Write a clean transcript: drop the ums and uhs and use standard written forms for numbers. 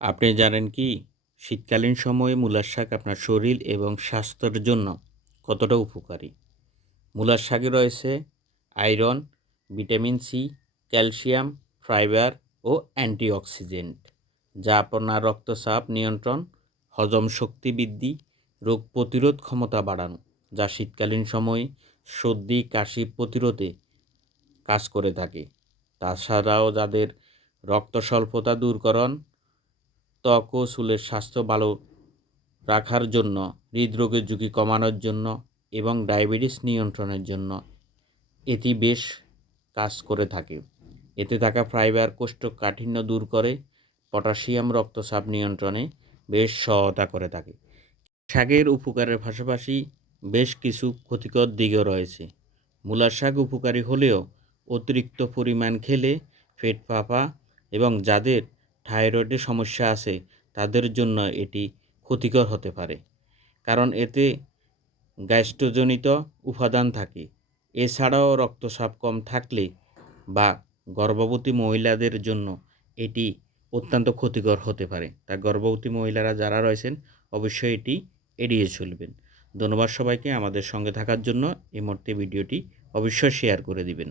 আপনি জানেন কি শীতকালীন সময়ে মূলার শাক আপনার শরীর এবং স্বাস্থ্যের জন্য কতটা উপকারী? মূলার শাকে রয়েছে iron, vitamin C, calcium, fibre ও অ্যান্টিঅক্সিডেন্ট, যা আপনার রক্তচাপ নিয়ন্ত্রণ, হজম শক্তি বৃদ্ধি, রোগ প্রতিরোধ ক্ষমতা বাড়ানো, যা শীতকালীন সময়ে সর্দি কাশি প্রতিরোধে কাজ করে থাকে। তাছাড়াও যাদের রক্ত স্বল্পতা দূরকরণ, ত্বক ও চুলের স্বাস্থ্য ভালো রাখার জন্য, হৃদরোগের ঝুঁকি কমানোর জন্য এবং ডায়াবেটিস নিয়ন্ত্রণের জন্য এটি বেশ কাজ করে থাকে। এতে থাকা ফাইবার কোষ্ঠকাঠিন্য দূর করে, পটাশিয়াম রক্তচাপ নিয়ন্ত্রণে বেশ সহায়তা করে থাকে। শাকের উপকারের পাশাপাশি বেশ কিছু ক্ষতিকর দিকও রয়েছে। মূলার শাক উপকারী হলেও অতিরিক্ত পরিমাণ খেলে পেট ফাঁপা এবং যাদের থাইরয়েডের সমস্যা আছে তাদের জন্য এটি ক্ষতিকর হতে পারে, কারণ এতে গ্যাস্ট্রোজনিত উপাদান থাকে। এছাড়াও রক্তচাপ কম থাকলে বা গর্ভবতী মহিলাদের জন্য এটি অত্যন্ত ক্ষতিকর হতে পারে। তাই গর্ভবতী মহিলারা যারা রয়েছেন অবশ্যই এটি এড়িয়ে চলবেন। ধন্যবাদ সবাইকে আমাদের সঙ্গে থাকার জন্য। এই মুহূর্তে ভিডিওটি অবশ্যই শেয়ার করে দিবেন।